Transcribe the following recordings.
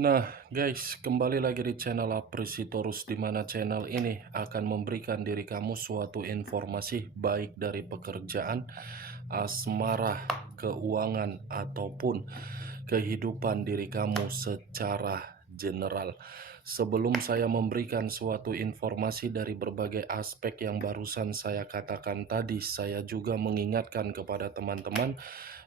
Nah, guys, kembali lagi di channel Apresitorus, di mana channel ini akan memberikan diri kamu suatu informasi baik dari pekerjaan, asmara, keuangan, ataupun kehidupan diri kamu secara general. Sebelum saya memberikan suatu informasi dari berbagai aspek yang barusan saya katakan tadi, saya juga mengingatkan kepada teman-teman,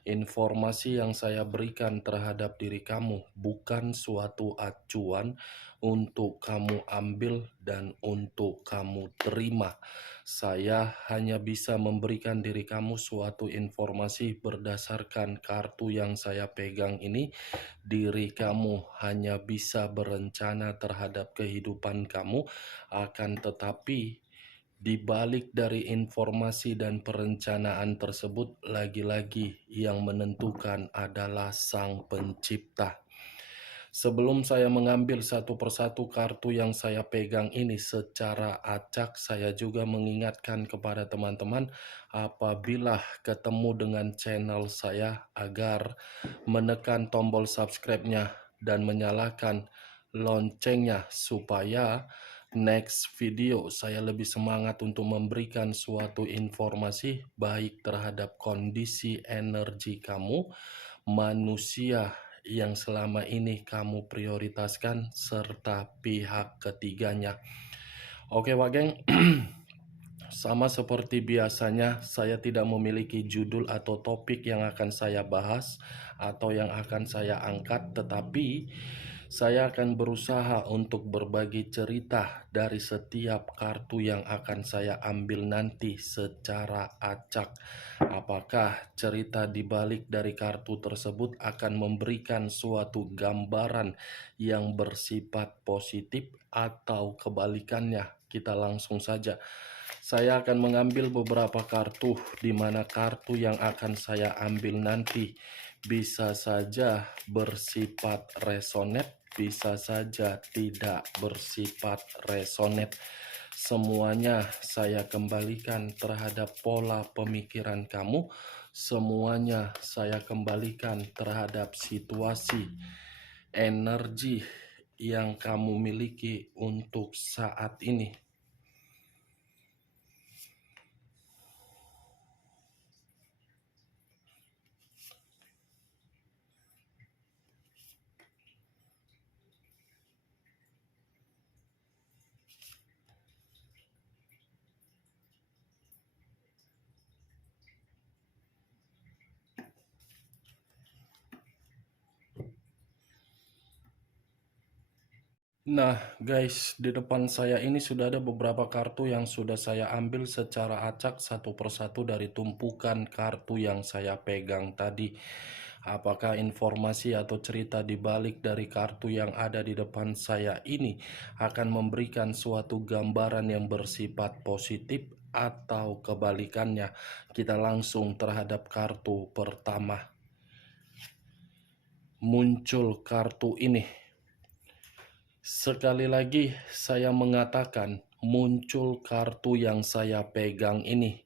informasi yang saya berikan terhadap diri kamu bukan suatu acuan untuk kamu ambil dan untuk kamu terima. Saya hanya bisa memberikan diri kamu suatu informasi berdasarkan kartu yang saya pegang ini. Diri kamu hanya bisa berencana terhadap kehidupan kamu, akan tetapi di balik dari informasi dan perencanaan tersebut, lagi-lagi yang menentukan adalah Sang Pencipta. Sebelum saya mengambil satu persatu kartu yang saya pegang ini secara acak, saya juga mengingatkan kepada teman-teman apabila ketemu dengan channel saya agar menekan tombol subscribe-nya dan menyalakan loncengnya supaya next video saya lebih semangat untuk memberikan suatu informasi baik terhadap kondisi energi kamu, manusia yang selama ini kamu prioritaskan, serta pihak ketiganya. Oke, Wak Geng. Sama seperti biasanya, saya tidak memiliki judul atau topik yang akan saya bahas atau yang akan saya angkat, tetapi saya akan berusaha untuk berbagi cerita dari setiap kartu yang akan saya ambil nanti secara acak. Apakah cerita di balik dari kartu tersebut akan memberikan suatu gambaran yang bersifat positif atau kebalikannya? Kita langsung saja. Saya akan mengambil beberapa kartu, di mana kartu yang akan saya ambil nanti bisa saja bersifat resonate, bisa saja tidak bersifat resonate. Semuanya saya kembalikan terhadap pola pemikiran kamu. Semuanya saya kembalikan terhadap situasi energi yang kamu miliki untuk saat ini. Nah, guys, di depan saya ini sudah ada beberapa kartu yang sudah saya ambil secara acak satu persatu dari tumpukan kartu yang saya pegang tadi. Apakah informasi atau cerita di balik dari kartu yang ada di depan saya ini akan memberikan suatu gambaran yang bersifat positif atau kebalikannya? Kita langsung terhadap kartu pertama. Muncul kartu ini. Sekali lagi saya mengatakan muncul kartu yang saya pegang ini,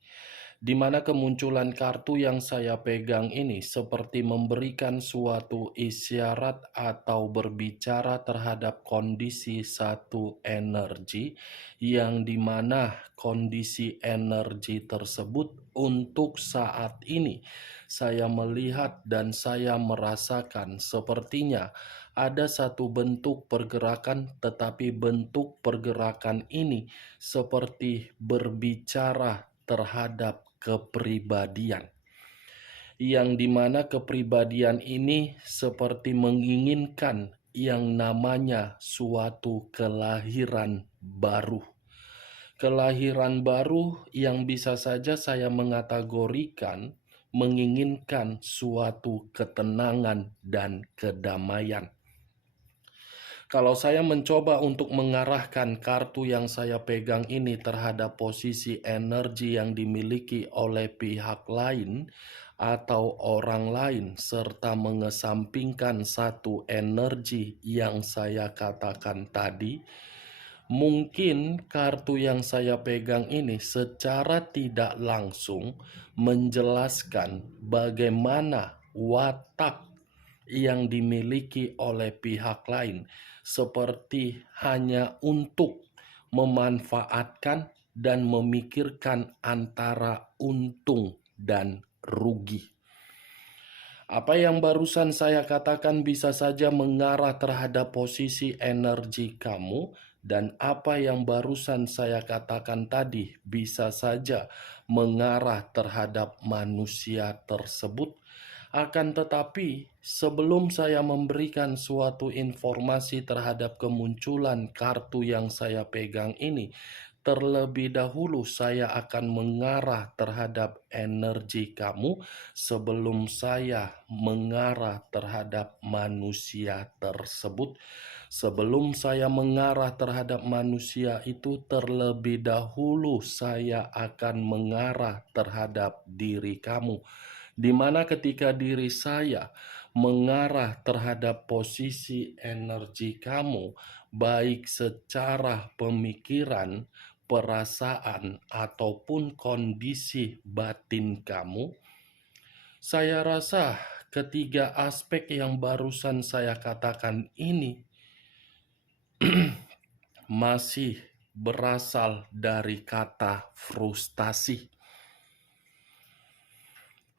di mana kemunculan kartu yang saya pegang ini seperti memberikan suatu isyarat atau berbicara terhadap kondisi satu energi, yang dimana kondisi energi tersebut untuk saat ini saya melihat dan saya merasakan sepertinya ada satu bentuk pergerakan, tetapi bentuk pergerakan ini seperti berbicara terhadap kepribadian, yang dimana kepribadian ini seperti menginginkan yang namanya suatu kelahiran baru. Kelahiran baru yang bisa saja saya mengategorikan menginginkan suatu ketenangan dan kedamaian. Kalau saya mencoba untuk mengarahkan kartu yang saya pegang ini terhadap posisi energi yang dimiliki oleh pihak lain atau orang lain, serta mengesampingkan satu energi yang saya katakan tadi, mungkin kartu yang saya pegang ini secara tidak langsung menjelaskan bagaimana watak yang dimiliki oleh pihak lain, seperti hanya untuk memanfaatkan dan memikirkan antara untung dan rugi. Apa yang barusan saya katakan bisa saja mengarah terhadap posisi energi kamu, dan apa yang barusan saya katakan tadi bisa saja mengarah terhadap manusia tersebut. Akan tetapi, sebelum saya memberikan suatu informasi terhadap kemunculan kartu yang saya pegang ini, terlebih dahulu saya akan mengarah terhadap energi kamu sebelum saya mengarah terhadap manusia tersebut. Sebelum saya mengarah terhadap manusia itu, terlebih dahulu saya akan mengarah terhadap diri kamu, di mana ketika diri saya mengarah terhadap posisi energi kamu, baik secara pemikiran, perasaan, ataupun kondisi batin kamu, saya rasa ketiga aspek yang barusan saya katakan ini masih berasal dari kata frustasi.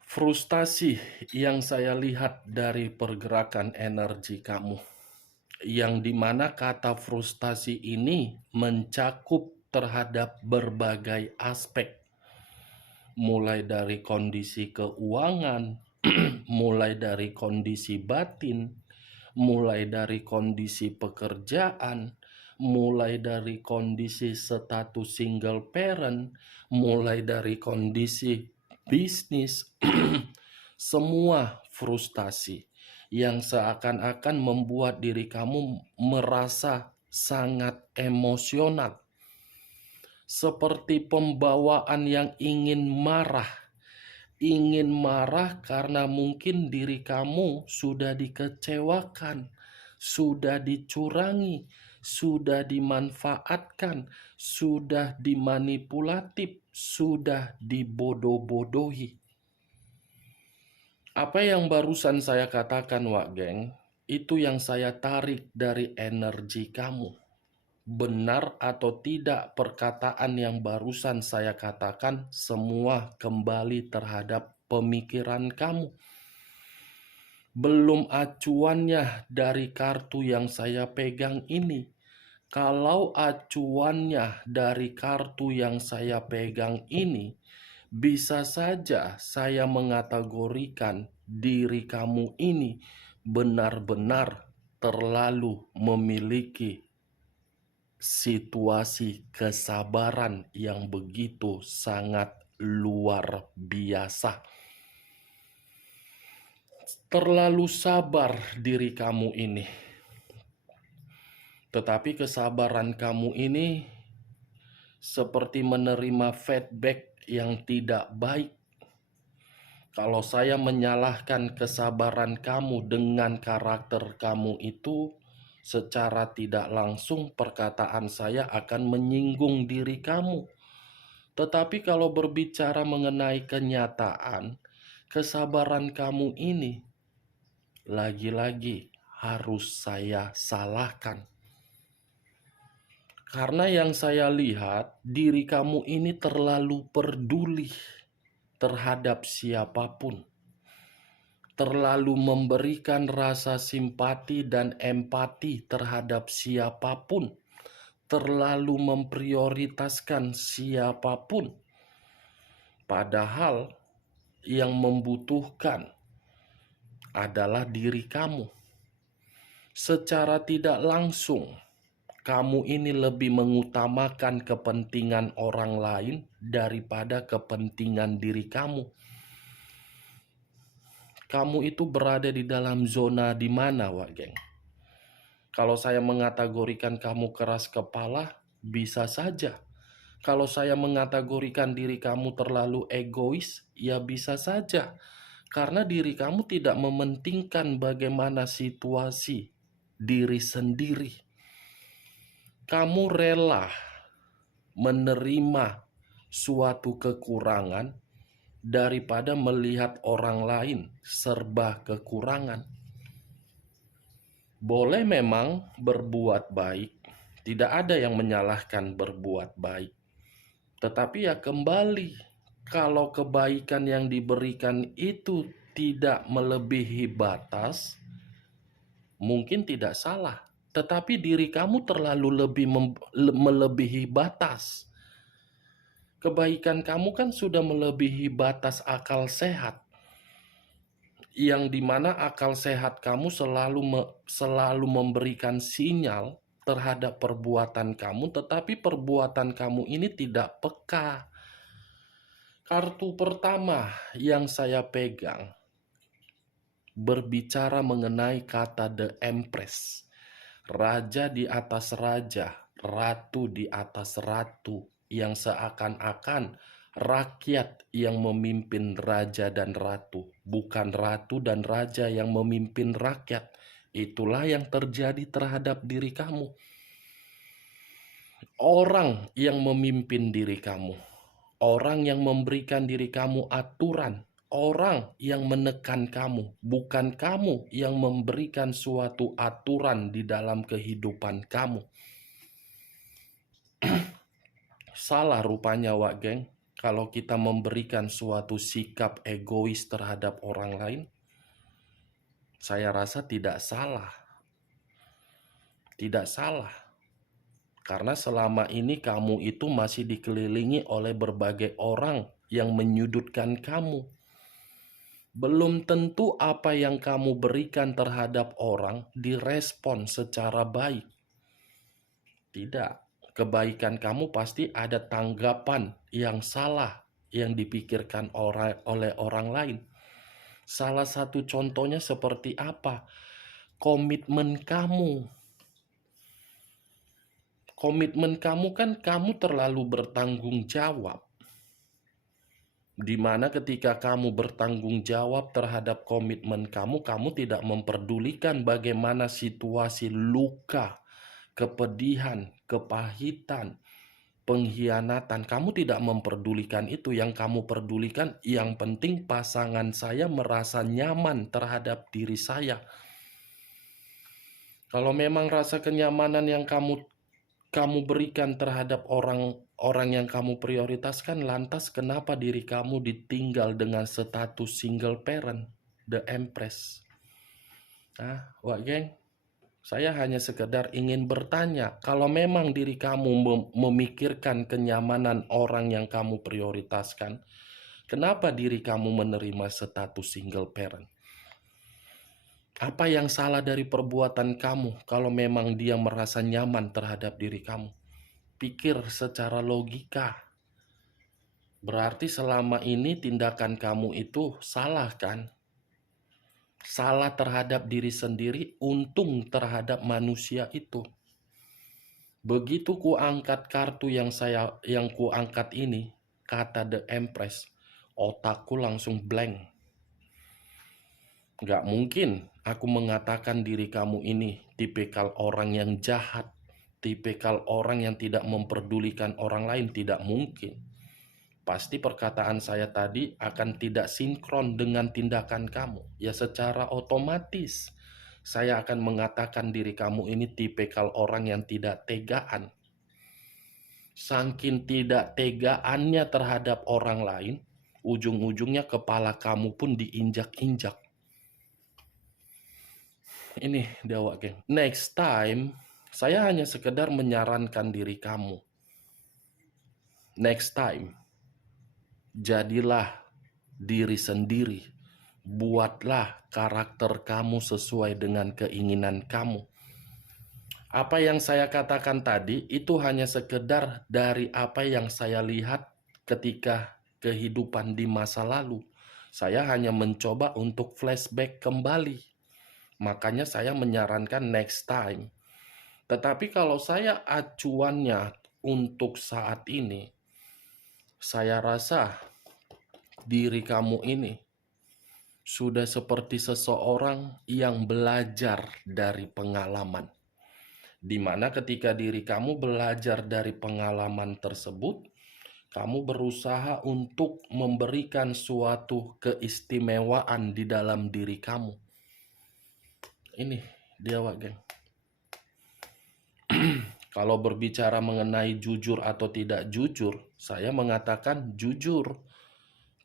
Frustasi yang saya lihat dari pergerakan energi kamu, yang dimana kata frustasi ini mencakup terhadap berbagai aspek, mulai dari kondisi keuangan, mulai dari kondisi batin, mulai dari kondisi pekerjaan, mulai dari kondisi status single parent, mulai dari kondisi bisnis, semua frustasi yang seakan-akan membuat diri kamu merasa sangat emosional, seperti pembawaan yang ingin marah karena mungkin diri kamu sudah dikecewakan, sudah dicurangi, sudah dimanfaatkan, sudah dimanipulatif, sudah dibodoh-bodohi. Apa yang barusan saya katakan, Wak Geng, itu yang saya tarik dari energi kamu. Benar atau tidak perkataan yang barusan saya katakan, semua kembali terhadap pemikiran kamu. Belum acuannya dari kartu yang saya pegang ini. Kalau acuannya dari kartu yang saya pegang ini, bisa saja saya mengategorikan diri kamu ini benar-benar terlalu memiliki situasi kesabaran yang begitu sangat luar biasa. Terlalu sabar diri kamu ini. Tetapi kesabaran kamu ini seperti menerima feedback yang tidak baik. Kalau saya menyalahkan kesabaran kamu dengan karakter kamu itu, secara tidak langsung perkataan saya akan menyinggung diri kamu. Tetapi kalau berbicara mengenai kenyataan, kesabaran kamu ini lagi-lagi harus saya salahkan. Karena yang saya lihat, diri kamu ini terlalu peduli terhadap siapapun, terlalu memberikan rasa simpati dan empati terhadap siapapun, terlalu memprioritaskan siapapun, padahal yang membutuhkan adalah diri kamu. Secara tidak langsung, kamu ini lebih mengutamakan kepentingan orang lain daripada kepentingan diri kamu. Kamu itu berada di dalam zona di mana, Wak Geng? Kalau saya mengategorikan kamu keras kepala, bisa saja. Kalau saya mengategorikan diri kamu terlalu egois, ya bisa saja. Karena diri kamu tidak mementingkan bagaimana situasi diri sendiri. Kamu rela menerima suatu kekurangan daripada melihat orang lain serba kekurangan. Boleh memang berbuat baik, tidak ada yang menyalahkan berbuat baik. Tetapi ya kembali, kalau kebaikan yang diberikan itu tidak melebihi batas, mungkin tidak salah. Tetapi diri kamu terlalu melebihi batas. Kebaikan kamu kan sudah melebihi batas akal sehat, yang dimana akal sehat kamu selalu memberikan sinyal terhadap perbuatan kamu, tetapi perbuatan kamu ini tidak peka. Kartu pertama yang saya pegang berbicara mengenai kata The Empress, raja di atas raja, ratu di atas ratu, yang seakan-akan rakyat yang memimpin raja dan ratu, bukan ratu dan raja yang memimpin rakyat. Itulah yang terjadi terhadap diri kamu. Orang yang memimpin diri kamu, orang yang memberikan diri kamu aturan, orang yang menekan kamu, bukan kamu yang memberikan suatu aturan di dalam kehidupan kamu. Salah rupanya, Wak Geng, kalau kita memberikan suatu sikap egois terhadap orang lain. Saya rasa tidak salah. Tidak salah. Karena selama ini kamu itu masih dikelilingi oleh berbagai orang yang menyudutkan kamu. Belum tentu apa yang kamu berikan terhadap orang direspon secara baik. Tidak. Kebaikan kamu pasti ada tanggapan yang salah yang dipikirkan oleh orang lain. Salah satu contohnya seperti apa? Komitmen kamu. Komitmen kamu kan kamu terlalu bertanggung jawab. Di mana ketika kamu bertanggung jawab terhadap komitmen kamu, kamu tidak memperdulikan bagaimana situasi luka, kepedihan, kepahitan, pengkhianatan. Kamu tidak memperdulikan itu. Yang kamu pedulikan, yang penting pasangan saya merasa nyaman terhadap diri saya. Kalau memang rasa kenyamanan yang kamu berikan terhadap orang yang kamu prioritaskan, lantas kenapa diri kamu ditinggal dengan status single parent, The Empress? Wak Geng, saya hanya sekedar ingin bertanya, kalau memang diri kamu memikirkan kenyamanan orang yang kamu prioritaskan, kenapa diri kamu menerima status single parent? Apa yang salah dari perbuatan kamu kalau memang dia merasa nyaman terhadap diri kamu? Pikir secara logika. Berarti selama ini tindakan kamu itu salah kan? Salah terhadap diri sendiri, untung terhadap manusia itu. Begitu ku angkat kartu yang ku angkat ini, kata The Empress, otakku langsung blank. Gak mungkin aku mengatakan diri kamu ini tipikal orang yang jahat, tipikal orang yang tidak memperdulikan orang lain, tidak mungkin. Pasti perkataan saya tadi akan tidak sinkron dengan tindakan kamu. Ya secara otomatis saya akan mengatakan diri kamu ini tipikal orang yang tidak tegaan. Saking tidak tegaannya terhadap orang lain, ujung-ujungnya kepala kamu pun diinjak-injak. Ini dia, Wak Geng. Next time, saya hanya sekedar menyarankan diri kamu. Next time, jadilah diri sendiri. Buatlah karakter kamu sesuai dengan keinginan kamu. Apa yang saya katakan tadi itu hanya sekedar dari apa yang saya lihat ketika kehidupan di masa lalu. Saya hanya mencoba untuk flashback kembali. Makanya saya menyarankan next time. Tetapi kalau saya acuannya untuk saat ini, saya rasa diri kamu ini sudah seperti seseorang yang belajar dari pengalaman. Di mana ketika diri kamu belajar dari pengalaman tersebut, kamu berusaha untuk memberikan suatu keistimewaan di dalam diri kamu. Ini dia, Wak geng. Kalau berbicara mengenai jujur atau tidak jujur, saya mengatakan jujur.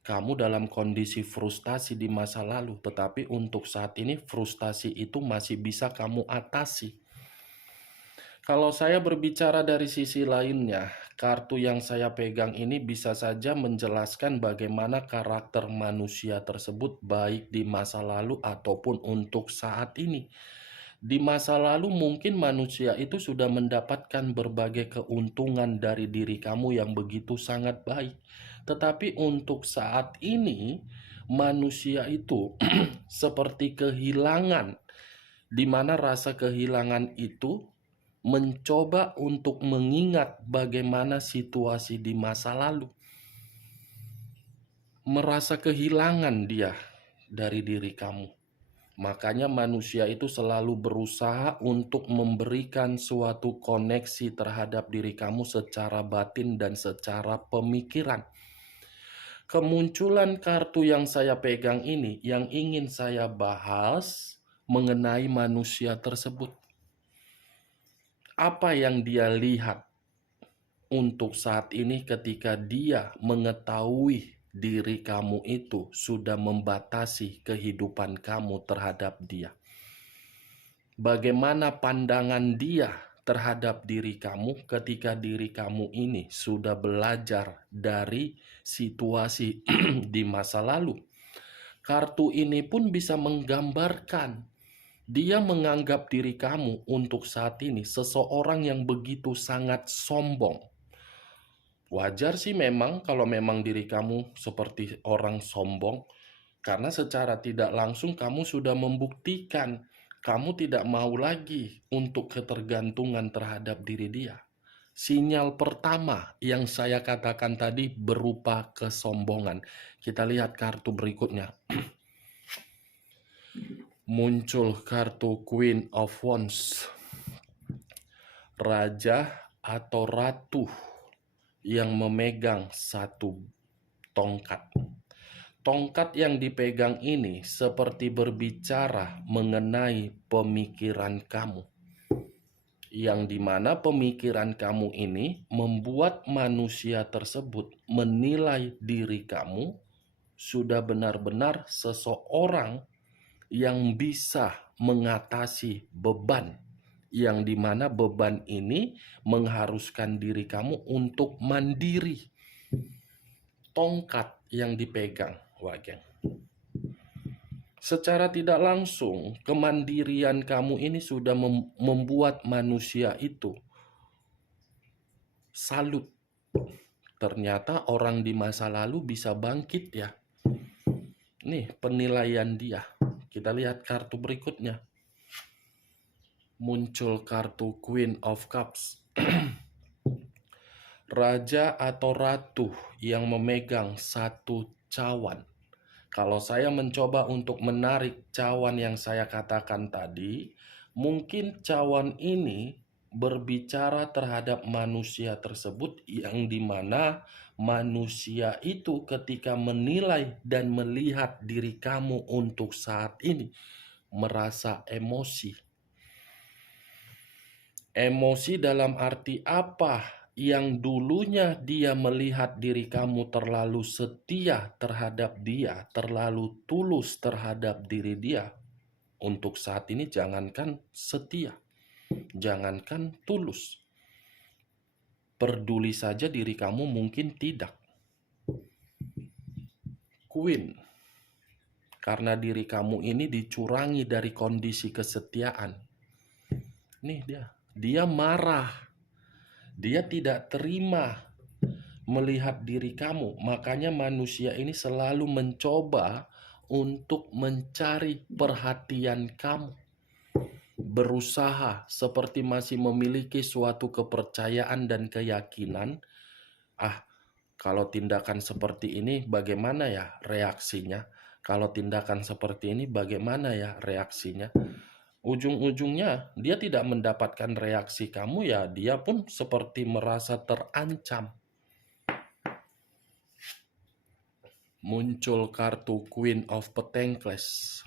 Kamu dalam kondisi frustasi di masa lalu, tetapi untuk saat ini frustasi itu masih bisa kamu atasi. Kalau saya berbicara dari sisi lainnya, kartu yang saya pegang ini bisa saja menjelaskan bagaimana karakter manusia tersebut baik di masa lalu ataupun untuk saat ini. Di masa lalu mungkin manusia itu sudah mendapatkan berbagai keuntungan dari diri kamu yang begitu sangat baik. Tetapi untuk saat ini manusia itu seperti kehilangan, di mana rasa kehilangan itu mencoba untuk mengingat bagaimana situasi di masa lalu. Merasa kehilangan dia dari diri kamu. Makanya manusia itu selalu berusaha untuk memberikan suatu koneksi terhadap diri kamu secara batin dan secara pemikiran. Kemunculan kartu yang saya pegang ini yang ingin saya bahas mengenai manusia tersebut. Apa yang dia lihat untuk saat ini ketika dia mengetahui diri kamu itu sudah membatasi kehidupan kamu terhadap dia. Bagaimana pandangan dia terhadap diri kamu ketika diri kamu ini sudah belajar dari situasi di masa lalu. Kartu ini pun bisa menggambarkan dia menganggap diri kamu untuk saat ini seseorang yang begitu sangat sombong. Wajar sih memang kalau memang diri kamu seperti orang sombong, karena secara tidak langsung kamu sudah membuktikan kamu tidak mau lagi untuk ketergantungan terhadap diri dia. Sinyal pertama yang saya katakan tadi berupa kesombongan. Kita lihat kartu berikutnya. Muncul kartu Queen of Wands. Raja atau ratu yang memegang satu tongkat. Tongkat yang dipegang ini seperti berbicara mengenai pemikiran kamu. Yang dimana pemikiran kamu ini membuat manusia tersebut menilai diri kamu sudah benar-benar seseorang yang bisa mengatasi beban, yang dimana beban ini mengharuskan diri kamu untuk mandiri. Tongkat yang dipegang, Wak geng. Secara tidak langsung, kemandirian kamu ini sudah membuat manusia itu salut. Ternyata orang di masa lalu bisa bangkit ya. Nih penilaian dia. Kita lihat kartu berikutnya. Muncul kartu Queen of Cups. Raja atau ratu yang memegang satu cawan. Kalau saya mencoba untuk menarik cawan yang saya katakan tadi, mungkin cawan ini berbicara terhadap manusia tersebut yang dimana manusia itu ketika menilai dan melihat diri kamu untuk saat ini merasa emosi. Emosi dalam arti apa? Yang dulunya dia melihat diri kamu terlalu setia terhadap dia, terlalu tulus terhadap diri dia. Untuk saat ini jangankan setia, jangankan tulus. Peduli saja diri kamu mungkin tidak. Queen, karena diri kamu ini dicurangi dari kondisi kesetiaan. Nih dia marah. Dia tidak terima melihat diri kamu. Makanya manusia ini selalu mencoba untuk mencari perhatian kamu. Berusaha seperti masih memiliki suatu kepercayaan dan keyakinan. Kalau tindakan seperti ini bagaimana ya reaksinya? Kalau tindakan seperti ini bagaimana ya reaksinya? Ujung-ujungnya dia tidak mendapatkan reaksi kamu, ya dia pun seperti merasa terancam. Muncul kartu Queen of Pentacles.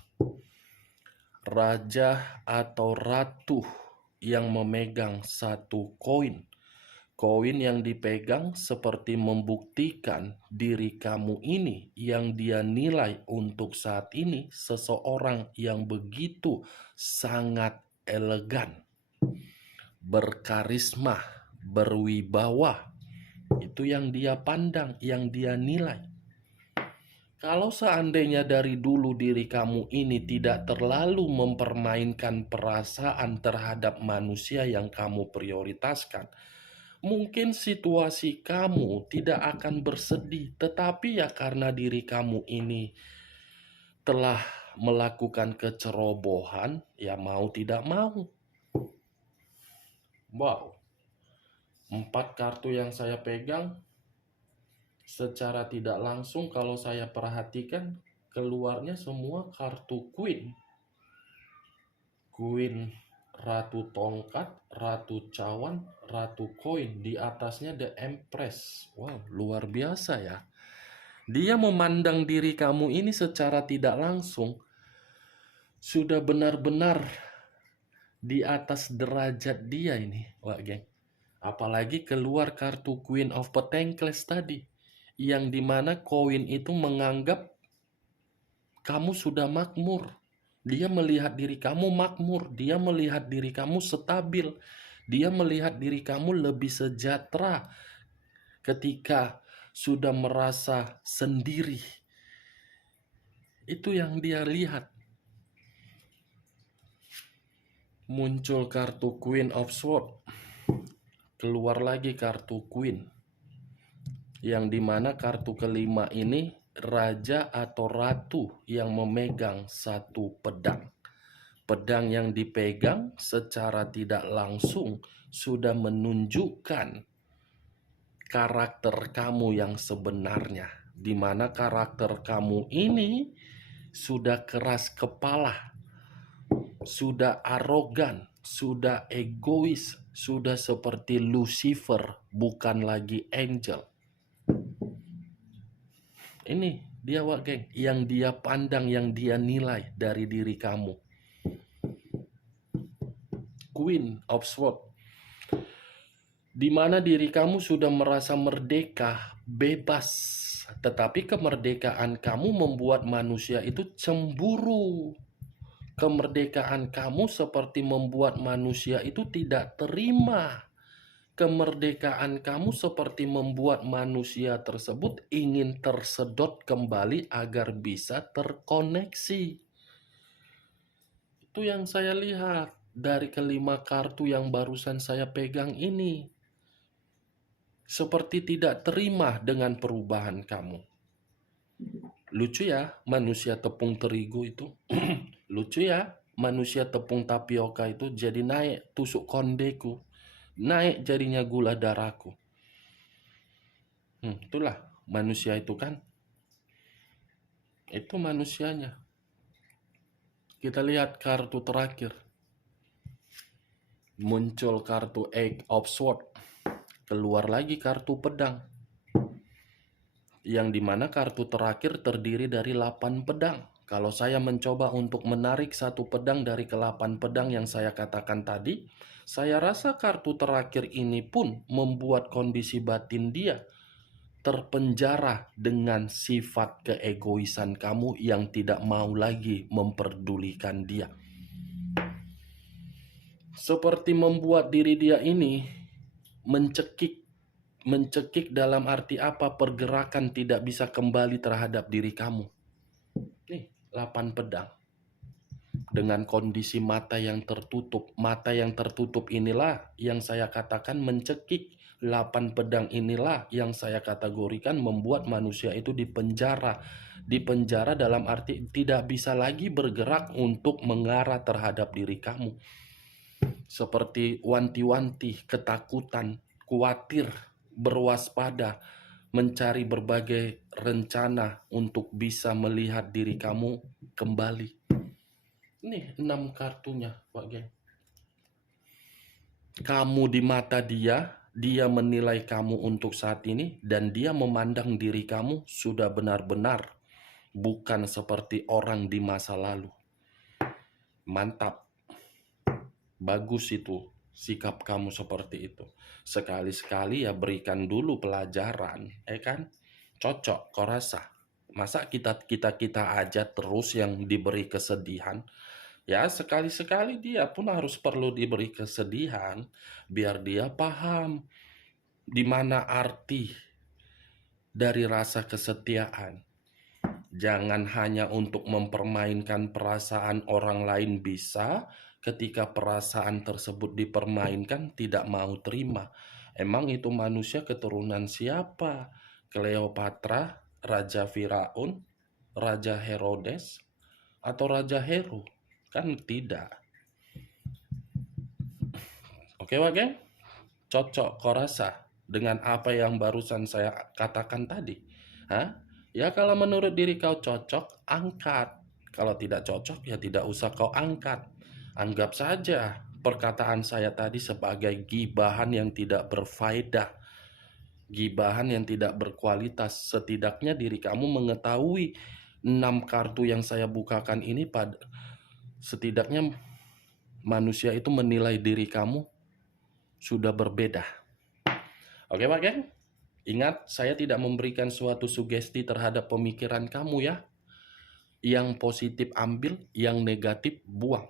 raja atau ratu yang memegang satu koin. Koin yang dipegang seperti membuktikan diri kamu ini yang dia nilai untuk saat ini seseorang yang begitu sangat elegan, berkarisma, berwibawa. Itu yang dia pandang, yang dia nilai. Kalau seandainya dari dulu diri kamu ini tidak terlalu mempermainkan perasaan terhadap manusia yang kamu prioritaskan, mungkin situasi kamu tidak akan bersedih, tetapi ya karena diri kamu ini telah melakukan kecerobohan, ya mau tidak mau. Wow, 4 kartu yang saya pegang, secara tidak langsung kalau saya perhatikan, keluarnya semua kartu Queen. Queen, Ratu Tongkat, Ratu Cawan, Ratu Koin. Di atasnya The Empress. Wow, luar biasa ya. Dia memandang diri kamu ini secara tidak langsung sudah benar-benar di atas derajat dia ini, wah geng. Apalagi keluar kartu Queen of Pentacles tadi, yang dimana koin itu menganggap kamu sudah makmur. Dia melihat diri kamu makmur, dia melihat diri kamu stabil, dia melihat diri kamu lebih sejahtera ketika sudah merasa sendiri. Itu yang dia lihat. Muncul kartu Queen of Swords, keluar lagi kartu Queen, yang dimana kartu kelima ini raja atau ratu yang memegang satu pedang. Pedang yang dipegang secara tidak langsung sudah menunjukkan karakter kamu yang sebenarnya, di mana karakter kamu ini sudah keras kepala, sudah arogan, sudah egois, sudah seperti Lucifer, bukan lagi angel. Ini dia wak geng, yang dia pandang, yang dia nilai dari diri kamu. Queen of Swords, di mana diri kamu sudah merasa merdeka, bebas, tetapi kemerdekaan kamu membuat manusia itu cemburu. Kemerdekaan kamu seperti membuat manusia itu tidak terima. Kemerdekaan kamu seperti membuat manusia tersebut ingin tersedot kembali agar bisa terkoneksi. Itu yang saya lihat dari kelima kartu yang barusan saya pegang ini. Seperti tidak terima dengan perubahan kamu. Lucu ya, manusia tepung terigu itu. Lucu ya, manusia tepung tapioka itu jadi naik tusuk kondeku. Naik jadinya gula darahku. Itulah manusia itu kan. Itu manusianya. Kita lihat kartu terakhir. Muncul kartu Eight of Swords. Keluar lagi kartu pedang. Yang dimana kartu terakhir terdiri dari 8 pedang. Kalau saya mencoba untuk menarik satu pedang dari ke-8 pedang yang saya katakan tadi, saya rasa kartu terakhir ini pun membuat kondisi batin dia terpenjara dengan sifat keegoisan kamu yang tidak mau lagi memperdulikan dia. Seperti membuat diri dia ini mencekik dalam arti apa? Pergerakan tidak bisa kembali terhadap diri kamu. Nih, 8 pedang. Dengan kondisi mata yang tertutup. Mata yang tertutup inilah yang saya katakan mencekik. 8 pedang inilah yang saya kategorikan membuat manusia itu dipenjara. Dipenjara dalam arti tidak bisa lagi bergerak untuk mengarah terhadap diri kamu. Seperti wanti-wanti, ketakutan, khawatir, berwaspada, mencari berbagai rencana untuk bisa melihat diri kamu kembali. Nih 6 kartunya, Pak Geng. Kamu di mata dia, dia menilai kamu untuk saat ini, dan dia memandang diri kamu sudah benar-benar bukan seperti orang di masa lalu. Mantap, bagus itu sikap kamu seperti itu. Sekali-sekali ya berikan dulu pelajaran, kan? Cocok, kau rasa? Masa kita aja terus yang diberi kesedihan? Ya, sekali-sekali dia pun harus perlu diberi kesedihan biar dia paham di mana arti dari rasa kesetiaan. Jangan hanya untuk mempermainkan perasaan orang lain bisa, ketika perasaan tersebut dipermainkan tidak mau terima. Emang itu manusia keturunan siapa? Cleopatra, Raja Firaun, Raja Herodes, atau Raja Heru? Kan tidak. Oke, Wage? Cocok kau rasa dengan apa yang barusan saya katakan tadi? Hah? Ya kalau menurut diri kau cocok, angkat. Kalau tidak cocok, ya tidak usah kau angkat. Anggap saja perkataan saya tadi sebagai gibahan yang tidak berfaedah. Gibahan yang tidak berkualitas. Setidaknya diri kamu mengetahui 6 kartu yang saya bukakan ini setidaknya manusia itu menilai diri kamu sudah berbeda. Oke, Pak Geng? Ingat, saya tidak memberikan suatu sugesti terhadap pemikiran kamu ya. Yang positif ambil, yang negatif buang.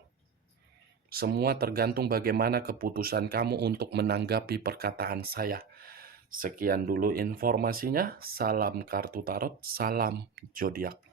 Semua tergantung bagaimana keputusan kamu untuk menanggapi perkataan saya. Sekian dulu informasinya. Salam kartu tarot, salam zodiak.